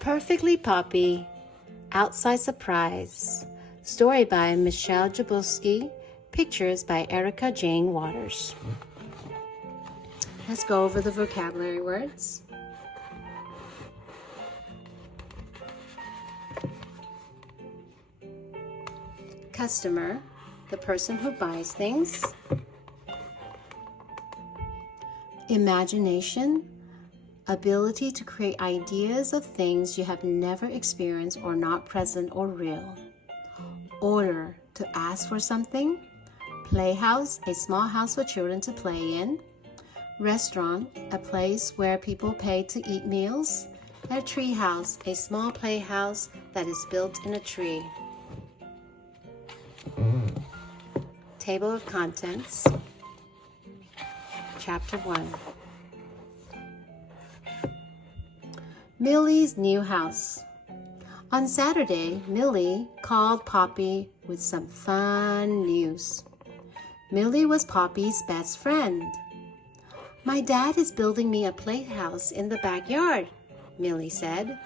Perfectly Poppy, Outside Surprise. Story by Michele Jakubowski. Pictures by Erica Jane Waters. Let's go over the vocabulary words. Customer, the person who buys things. Imagination, ability to create ideas of things you have never experienced or not present or real. Order, to ask for something. Playhouse, a small house for children to play in. Restaurant, a place where people pay to eat meals. A treehouse, a small playhouse that is built in a tree. Table of contents. Chapter 1. Millie's new house. On Saturday, Millie called Poppy with some fun news. Millie was Poppy's best friend. "My dad is building me a playhouse in the backyard," Millie said.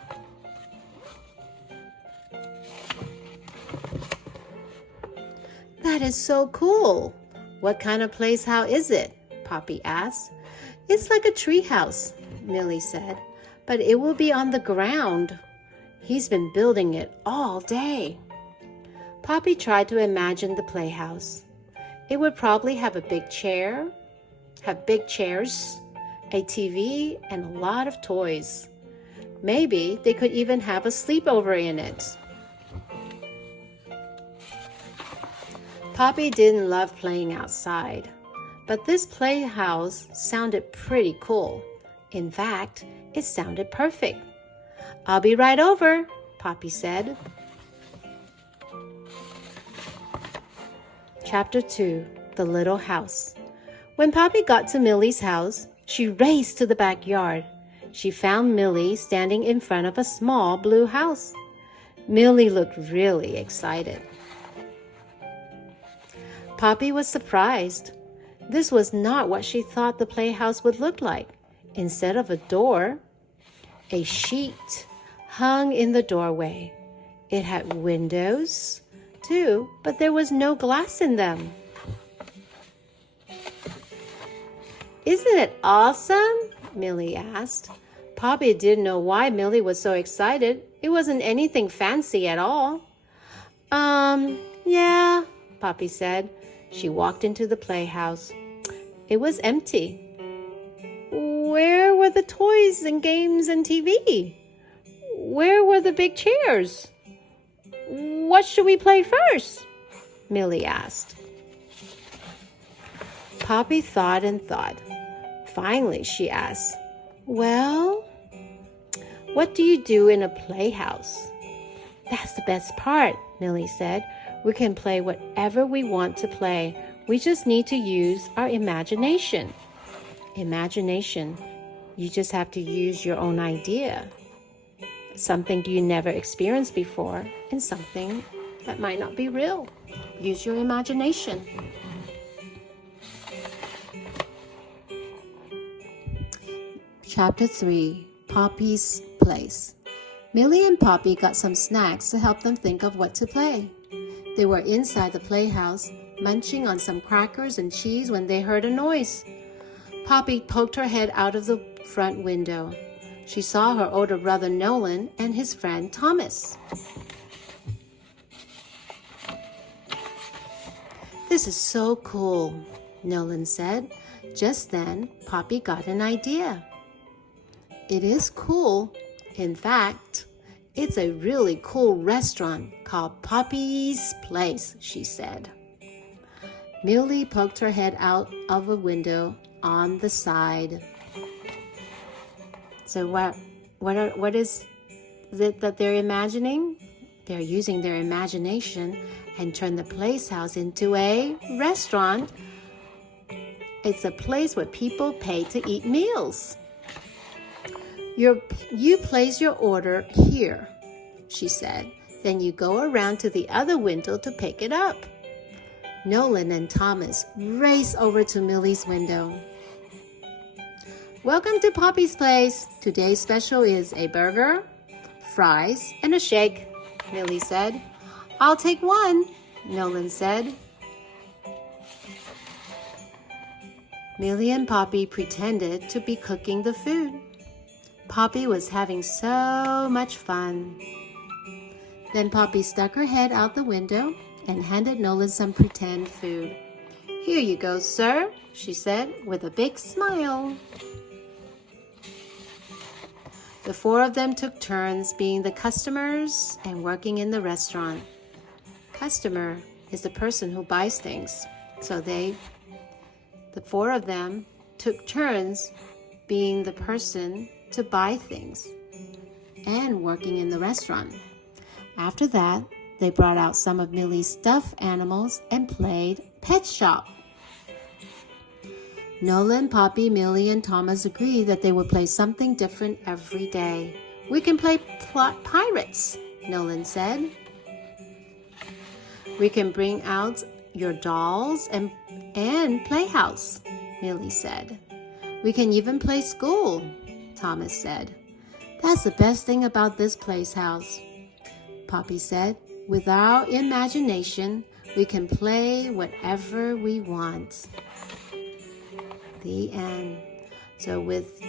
"That is so cool. What kind of playhouse is it?" Poppy asked. "It's like a treehouse," Millie said, "but it will be on the ground. He's been building it all day." Poppy tried to imagine the playhouse. It would probably have big chairs, a TV, and a lot of toys. Maybe they could even have a sleepover in it. Poppy didn't love playing outside, but this playhouse sounded pretty cool. In fact, it sounded perfect. "I'll be right over," Poppy said. Chapter 2. The Little House. When Poppy got to Millie's house, she raced to the backyard. She found Millie standing in front of a small blue house. Millie looked really excited. Poppy was surprised. This was not what she thought the playhouse would look like. Instead of a door, a sheet hung in the doorway. It had windows, too, but there was no glass in them. "Isn't it awesome?" Millie asked. Poppy didn't know why Millie was so excited. It wasn't anything fancy at all. Yeah," Poppy said. She walked into the playhouse. It was empty. Where were the toys and games and TV? Where were the big chairs? "What should we play first?" Millie asked. Poppy thought and thought. Finally, she asked, "Well, what do you do in a playhouse?" "That's the best part," Millie said. "We can play whatever we want to play. We just need to use our imagination." Imagination. You just have to use your own idea. Something you never experienced before and something that might not be real. Use your imagination. Chapter 3. Poppy's Place. Millie and Poppy got some snacks to help them think of what to play. They were inside the playhouse, munching on some crackers and cheese when they heard a noise. Poppy poked her head out of the front window. She saw her older brother Nolan and his friend Thomas. "This is so cool," Nolan said. Just then, Poppy got an idea. "It is cool. In fact, it's a really cool restaurant called Poppy's Place," she said. Millie poked her head out of a window on the side. So what is it that they're imagining? They're using their imagination and turn the playhouse into a restaurant. It's a place where people pay to eat meals. You place your order here," she said. "Then you go around to the other window to pick it up." Nolan and Thomas raced over to Millie's window. "Welcome to Poppy's Place. Today's special is a burger, fries, and a shake, Millie said. I'll take one, Nolan said. Millie and Poppy pretended to be cooking the food. Poppy was having so much fun. Then Poppy stuck her head out the window and handed Nolan some pretend food. Here you go, sir, she said with a big smile. The four of them took turns being the customers and working in the restaurant. Customer is the person who buys things. So the four of them took turns being the person to buy things and working in the restaurant. After that, they brought out some of Millie's stuffed animals and played Pet Shop. Nolan, Poppy, Millie, and Thomas agreed that they would play something different every day. We can play pirates, Nolan said. We can bring out your dolls and playhouse, Millie said. We can even play school, Thomas said. That's the best thing about this playhouse, Poppy said. With our imagination, we can play whatever we want. The end. So with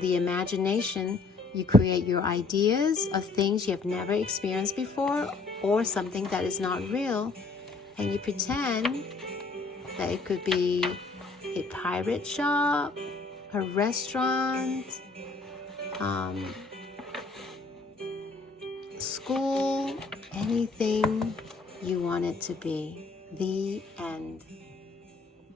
the imagination, you create your ideas of things you have never experienced before or something that is not real, and you pretend that it could be a pirate shop, a restaurant, school, anything you want it to be. The end.